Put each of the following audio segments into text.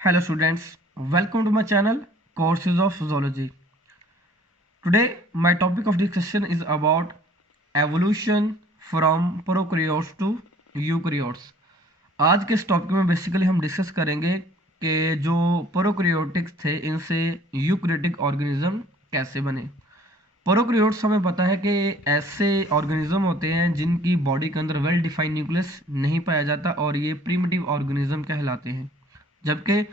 Hello students, welcome to my channel Courses of Zoology. Today my topic of discussion is about evolution from prokaryotes to eukaryotes. आज के इस topic में basically हम discuss करेंगे कि जो प्रोकैरियोटिक्स थे इनसे यूकैरियोटिक ऑर्गेनिज्म कैसे बने। प्रोकैरियोट्स हमें पता है कि ऐसे ऑर्गेनिज्म होते हैं जिनकी बॉडी के अंदर वेल डिफाइंड न्यूक्लियस नहीं पाया जाता और ये प्रिमिटिव ऑर्गेनिज्म कहलाते हैं, जबकि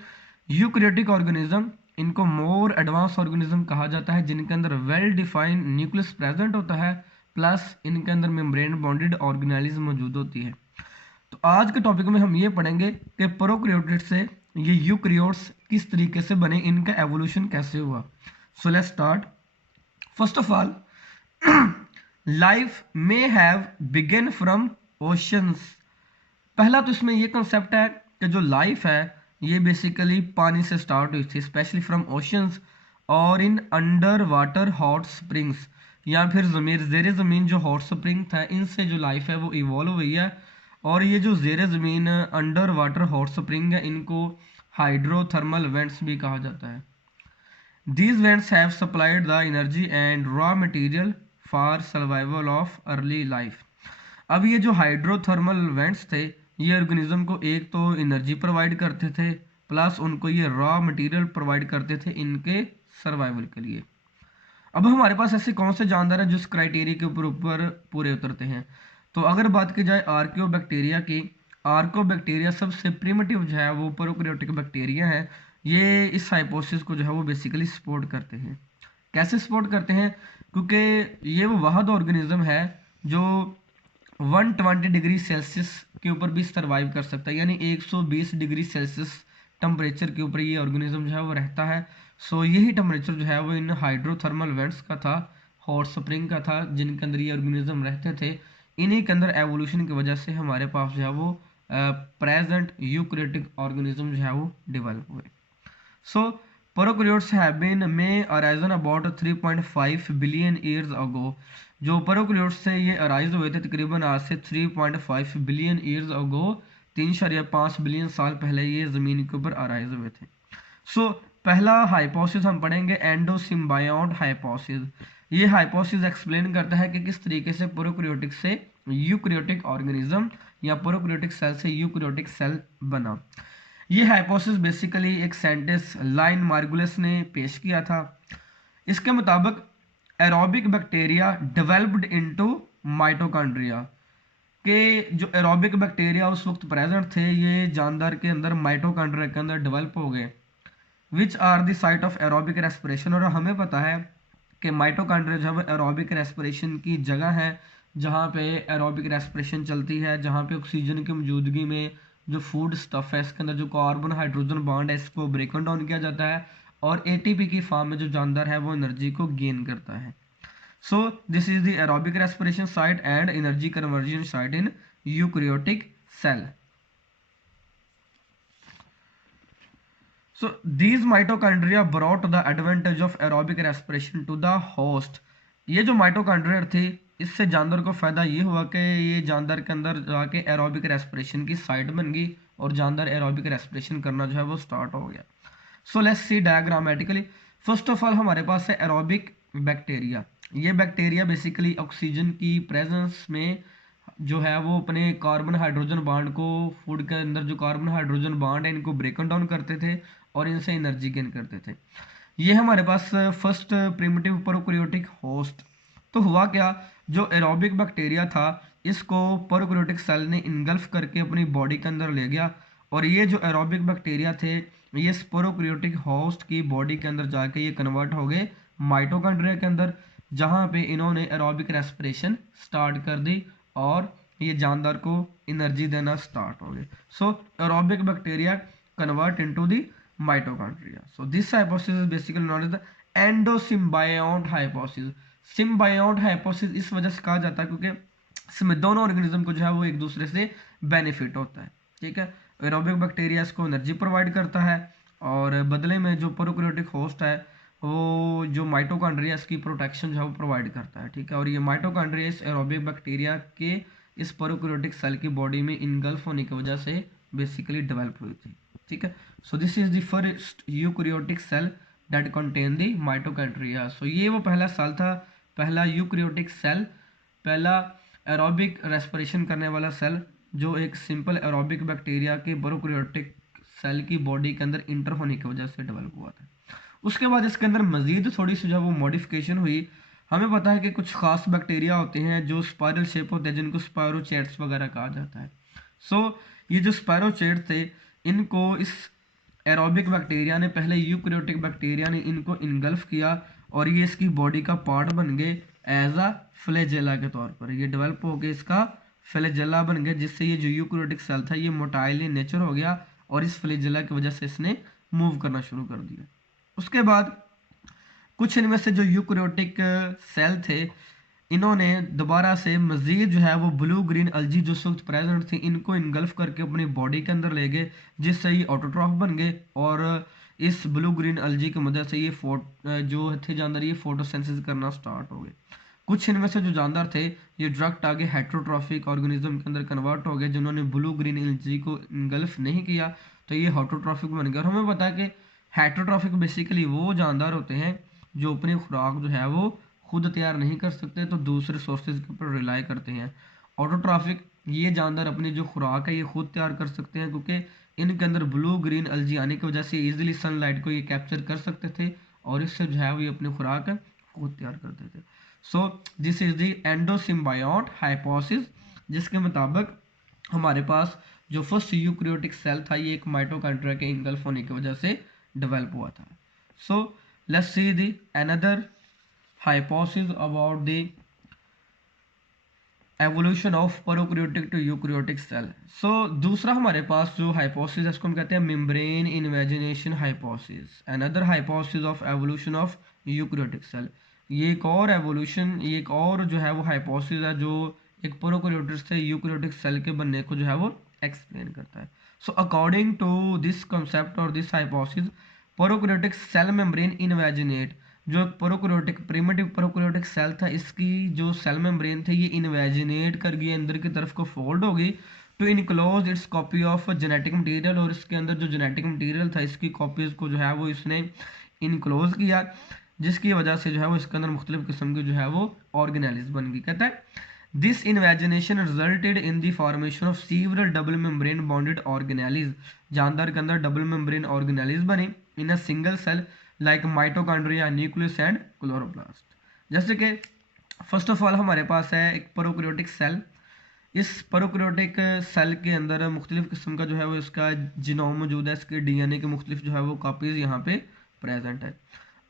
यूकैरियोटिक ऑर्गेनिज्म इनको मोर एडवांस ऑर्गेनिज्म कहा जाता है जिनके अंदर वेल डिफाइंड न्यूक्लियस प्रेजेंट होता है, प्लस इनके अंदर मेम्ब्रेन बॉन्डेड ऑर्गेनेलिज्म मौजूद होती है। तो आज के टॉपिक में हम ये पढ़ेंगे कि प्रोकैरियोट्स से ये यूकैरियोट्स किस तरीके से बने, इनका एवोल्यूशन कैसे हुआ। So let's start. First of all, life may have begun from oceans. पहला तो इसमें ये कंसेप्ट है कि जो लाइफ है ये बेसिकली पानी से स्टार्ट हुई थी, स्पेशली फ्रॉम ओशंस और in under water hot springs, या फिर ज़मीन ज़ेर ज़मीन जो हॉट स्प्रिंग था इनसे जो लाइफ है वो इवॉल्व हुई है। और ये जो ज़ेर ज़मीन अंडर वाटर हॉट स्प्रिंग है इनको हाइड्रोथर्मल वेंट्स भी कहा जाता है। These vents have supplied the energy and raw material for survival of early life. अब ये जो हाइड्रोथर्मल वेंट्स थे ये ऑर्गेनिज्म को एक तो एनर्जी प्रोवाइड करते थे, प्लस उनको ये रॉ मटेरियल प्रोवाइड करते थे इनके सर्वाइवल के लिए। अब हमारे पास ऐसे कौन से जानदार हैं जो इस क्राइटेरिया के ऊपर पूरे उतरते हैं। तो अगर बात की जाए आर्कियोबैक्टीरिया की, आर्कियोबैक्टीरिया सबसे प्रिमिटिव जो है वो प्रोकैरियोटिक बैक्टीरिया है। ये इस हाइपोथेसिस को जो है वो बेसिकली सपोर्ट करते हैं। कैसे सपोर्ट करते हैं? क्योंकि ये वो वाहद ऑर्गेनिज्म है जो 120 डिग्री सेल्सियस के ऊपर भी सर्वाइव कर सकता है, यानी 120 डिग्री सेल्सियस टेम्परेचर के ऊपर ये ऑर्गेनिज्म जो है वो रहता है। सो यही टेम्परेचर जो है वो इन हाइड्रोथर्मल वेंट्स का था, हॉट स्प्रिंग का था, जिनके अंदर ये ऑर्गेनिज्म रहते थे। इन्हीं के अंदर एवोल्यूशन की वजह से हमारे पास जो है वो प्रेजेंट यूकैरियोटिक ऑर्गेनिज्म जो है वो डेवलप हुए। So, prokaryotes have been may arisen about 3.5 billion years ago. जो प्रोकैरियोट्स से ये अराइज हुए थे तकरीबन आज से 3.5 बिलियन ईयर्स अगो, 3.5 बिलियन साल पहले ये ज़मीन के ऊपर अराइज हुए थे। सो पहला हाइपोथेसिस हम पढ़ेंगे एंडोसिम्बायोट हाइपोथेसिस। ये हाइपोथेसिस एक्सप्लेन करता है कि किस तरीके से प्रोकैरियोटिक से यूकैरियोटिक ऑर्गेनिज्म या प्रोकैरियोटिक सेल से यूकैरियोटिक सेल बना। ये हाइपोथेसिस बेसिकली एक साइंटिस्ट लाइन मार्गुलिस ने पेश किया था। इसके मुताबिक aerobic bacteria developed into mitochondria, के जो एरोबिक बैक्टीरिया उस वक्त प्रेजेंट थे ये जानदार के अंदर माइटोकॉन्ड्रिया के अंदर डेवलप हो गए, which are the site of aerobic respiration. और हमें पता है कि माइटोकॉन्ड्रिया जो है एरोबिक रेस्पिरेशन की जगह है, जहाँ पे एरोबिक रेस्पिरेशन चलती है, जहाँ पे ऑक्सीजन की मौजूदगी में जो फूड स्टफ है इसके अंदर जो कार्बन हाइड्रोजन बॉन्ड है इसको ब्रेक डाउन किया जाता है और एटीपी की फॉर्म में जो जानदार है वो एनर्जी को गेन करता है। So this is the aerobic respiration site and energy conversion site in eukaryotic cell. So these mitochondria brought the advantage of aerobic respiration to the host. ये जो माइटोकॉन्ड्रिया थी इससे जानदार को फायदा ये हुआ कि ये जानदार के अंदर जाके एरोबिक रेस्पिरेशन की साइट बन गई और जानदार एरोबिक रेस्पिरेशन करना जो है वो स्टार्ट हो गया। So let's see diagrammatically. First of all हमारे पास है एरोबिक बैक्टीरिया। ये बैक्टीरिया बेसिकली ऑक्सीजन की प्रेजेंस में जो है वो अपने कार्बन हाइड्रोजन बॉन्ड को, फूड के अंदर जो कार्बन हाइड्रोजन बॉन्ड है इनको ब्रेक डाउन करते थे और इनसे एनर्जी गेन करते थे। ये हमारे पास फर्स्ट प्रिमिटिव प्रोकैरियोटिक होस्ट। तो हुआ क्या, जो एरोबिक बैक्टीरिया था इसको प्रोकैरियोटिक सेल ने इनगल्फ करके अपनी बॉडी के अंदर ले गया और ये जो एरोबिक बैक्टीरिया थे ये प्रोकैरियोटिक होस्ट की बॉडी के अंदर जाके ये कन्वर्ट हो गए माइटोकॉन्ड्रिया के अंदर, जहाँ पे इन्होंने एरोबिक रेस्पिरेशन स्टार्ट कर दी और ये जानदार को एनर्जी देना स्टार्ट हो गए। So aerobic bacteria convert into the mitochondria. So this hypothesis is basically known as the endosymbiont hypothesis. Symbiont hypothesis इस वजह से कहा जाता है क्योंकि इसमें दोनों ऑर्गेनिज्म को जो है वो एक दूसरे से बेनिफिट होता है। ठीक है, एरोबिक बैक्टीरिया इसको एनर्जी प्रोवाइड करता है और बदले में जो प्रोकैरियोटिक होस्ट है वो जो माइटोकॉन्ड्रिया इसकी प्रोटेक्शन जो है वो प्रोवाइड करता है। ठीक है, और ये माइटोकॉन्ड्रिया इस एरोबिक बैक्टीरिया के इस प्रोकैरियोटिक सेल की बॉडी में इनगल्फ होने की वजह से बेसिकली डेवलप हुई थी। ठीक है। So this is the first eukaryotic cell that contain the mitochondria. So ये वो पहला सेल था, पहला यूकैरियोटिक सेल, पहला एरोबिक रेस्पिरेशन करने वाला सेल जो एक सिंपल एरोबिक बैक्टीरिया के प्रोकैरियोटिक सेल की बॉडी के अंदर इंटर होने की वजह से डेवलप हुआ था। उसके बाद इसके अंदर मजीद थोड़ी सी जो है वो मॉडिफिकेशन हुई। हमें पता है कि कुछ खास बैक्टीरिया होते हैं जो स्पाइरल शेप होते हैं, जिनको स्पायरोचेट्स वगैरह कहा जाता है। सो ये जो स्पायरोचेट थे, इनको इस एरोबिक बैक्टीरिया ने, पहले यूकैरियोटिक बैक्टीरिया ने इनको इनगल्फ किया और ये इसकी बॉडी का पार्ट बन गए एज अ फ्लैजेला के तौर पर। ये डेवलप हो गए इसका फ्लैजेला बन गए, जिससे ये जो यूकैरियोटिक सेल था ये मोटाइल इन नेचर हो गया और इस फ्लैजेला की वजह से इसने मूव करना शुरू कर दिया। उसके बाद कुछ इनमें से जो यूकैरियोटिक सेल थे, इन्होंने दोबारा से मजीद जो है वो ब्लू ग्रीन अलजी जो उस वक्त प्रेजेंट थी, इनको इनगल्फ करके अपनी बॉडी के अंदर ले गए, जिससे ये ऑटोट्रॉफ बन गए और इस ब्लू ग्रीन अलजी की मदद से ये जो थे जानदार, ये फोटोसिंथेसिस करना स्टार्ट हो गए। कुछ इनमें से जो जानदार थे ये डायरेक्ट आगे हेट्रोट्रॉफिक ऑर्गेनिज्म के अंदर कन्वर्ट हो गए, जिन्होंने ब्लू ग्रीन अलजी को इनगल्फ नहीं किया, तो ये हेट्रोट्रॉफिक बन गया। और हमें पता है कि हेट्रोट्रॉफिक बेसिकली वो जानदार होते हैं जो अपनी खुराक जो है वो खुद तैयार नहीं कर सकते, तो दूसरे सोर्सेज के ऊपर रिलाई करते हैं। ऑटोट्रॉफिक ये जानदार अपनी जो खुराक है ये खुद तैयार कर सकते हैं, क्योंकि इनके अंदर ब्लू ग्रीन अलजी आने की वजह से इजीली सनलाइट को ये कैप्चर कर सकते थे और इससे जो है वो ये अपनी खुराक खुद तैयार करते थे। So this is the endosymbiotic hypothesis, जिसके मुताबिक हमारे पास जो फर्स्ट यूकैरियोटिक सेल था ये एक माइटोकॉन्ड्रिया के इंगल्फ होने की वजह से डेवलप हुआ था। So let's see the another hypothesis about the evolution of prokaryotic to eukaryotic cell। so दूसरा हमारे पास जो hypothesis है इसको हम कहते हैं membrane invagination hypothesis, another hypothesis of evolution of eukaryotic cell। ये एक और evolution, ये एक और जो है वो hypothesis है जो एक prokaryotic से eukaryotic cell के बनने को जो है वो explain करता है। so according to this concept or this hypothesis, prokaryotic cell membrane invaginate, जो एक प्रोकैरियोटिक प्रिमिटिव प्रोकैरियोटिक सेल था, इसकी जो सेल मेम्ब्रेन थे ये इन्वेजिनेट कर गई, अंदर की तरफ को फोल्ड हो गई to enclose its copy of genetic material, और इसके अंदर जो जेनेटिक मटेरियल था इसकी कॉपीज को जो है वो इसने इनक्लोज किया, जिसकी वजह से जो है वो इसके अंदर मुख्तलिफ किस्म की जो है वो ऑर्गेनेलिज बन गई। कहता है this invagination resulted in the formation of several double membrane bonded organelles, जानदार के अंदर डबल मेम्ब्रेन ऑर्गेनेलिज बने in a single cell like mitochondria, nucleus and chloroplast. जैसे कि फर्स्ट ऑफ ऑल हमारे पास है एक प्रोकैरियोटिक सेल, इस प्रोकैरियोटिक सेल के अंदर मुख्तलिफ किस्म का जो है वो इसका जीनोम मौजूद है, इसके डीएनए के मुख्तलिफ जो है वो कापीज़ यहाँ पे प्रेजेंट है।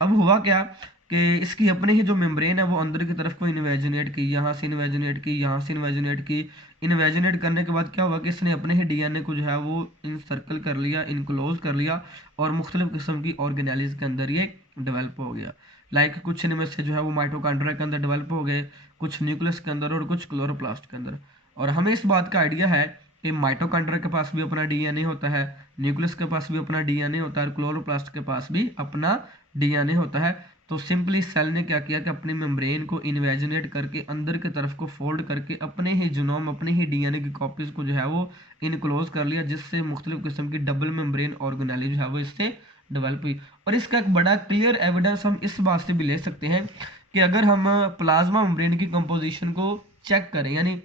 अब हुआ क्या कि इसकी अपनी ही जो मेम्ब्रेन है वो अंदर की तरफ को इन्वेजिनेट की, यहाँ से इन्वेजिनेट की, यहाँ से इन्वेजिनेट की। इन्वेजिनेट करने के बाद क्या हुआ कि इसने अपने ही डीएनए को जो है वो इनसर्कल कर लिया, इनक्लोज कर लिया और मुख्तलिफ किस्म की ऑर्गेनेलिज के अंदर ये डेवलप हो गया। लाइक कुछ इनमें से जो है वो माइटोकॉन्ड्रिया के अंदर डेवलप हो गए, कुछ न्यूक्लियस के अंदर और कुछ क्लोरोप्लास्ट के अंदर। और हमें इस बात का आइडिया है कि माइटोकॉन्ड्रिया के पास भी अपना डीएनए होता है, न्यूक्लियस के पास भी अपना डीएनए होता है और क्लोरोप्लास्ट के पास भी अपना डीएनए होता है। तो सिंपली सेल ने क्या किया कि अपनी मेम्ब्रेन को इन्वेजिनेट करके अंदर की तरफ को फोल्ड करके अपने ही जीनोम, अपने ही डीएनए की कॉपीज को जो है वो इनक्लोज कर लिया, जिससे मुख्तलिफ किस्म की डबल मेम्ब्रेन ऑर्गेनेली जो है वो इससे डेवलप हुई। और इसका एक बड़ा क्लियर एविडेंस हम इस बात से भी ले सकते हैं कि अगर हम प्लाज्मा मेम्ब्रेन की कंपोजिशन को चेक करें, यानी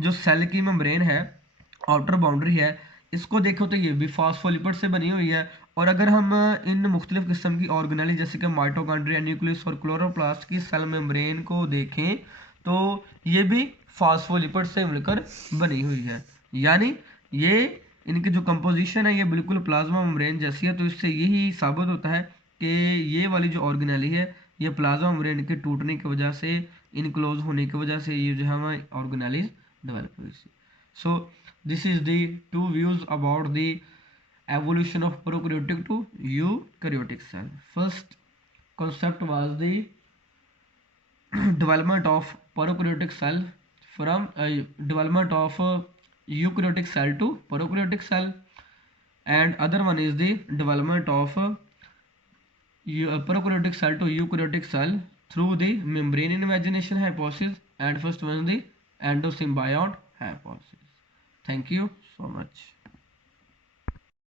जो सेल की मेम्ब्रेन है, आउटर बाउंड्री है, इसको देखो तो ये भी फॉस्फोलिपिड से बनी हुई है। और अगर हम इन मुख्तलिफ किस्म की ऑर्गेनेली जैसे कि माइटोकॉन्ड्रिया, न्यूक्लियस और क्लोरोप्लास्ट की सेल मेम्ब्रेन को देखें तो ये भी फॉस्फोलिपिड से मिलकर बनी हुई है, यानी ये इनकी जो कंपोजिशन है ये बिल्कुल प्लाज्मा मेम्ब्रेन जैसी है। तो इससे यही साबित होता है कि ये वाली जो ऑर्गेनेली है ये प्लाज्मा मेम्ब्रेन के टूटने की वजह से, इनक्लोज होने की वजह से ये जो है हमारी ऑर्गेनेलीज डेवलप हुई। So this is the two views about the evolution of prokaryotic to eukaryotic cell. First concept was the development of prokaryotic cell from development of eukaryotic cell to prokaryotic cell, and other one is the development of prokaryotic cell to eukaryotic cell through the membrane invagination hypothesis, and first one is the endosymbiont hypothesis. Thank you so much.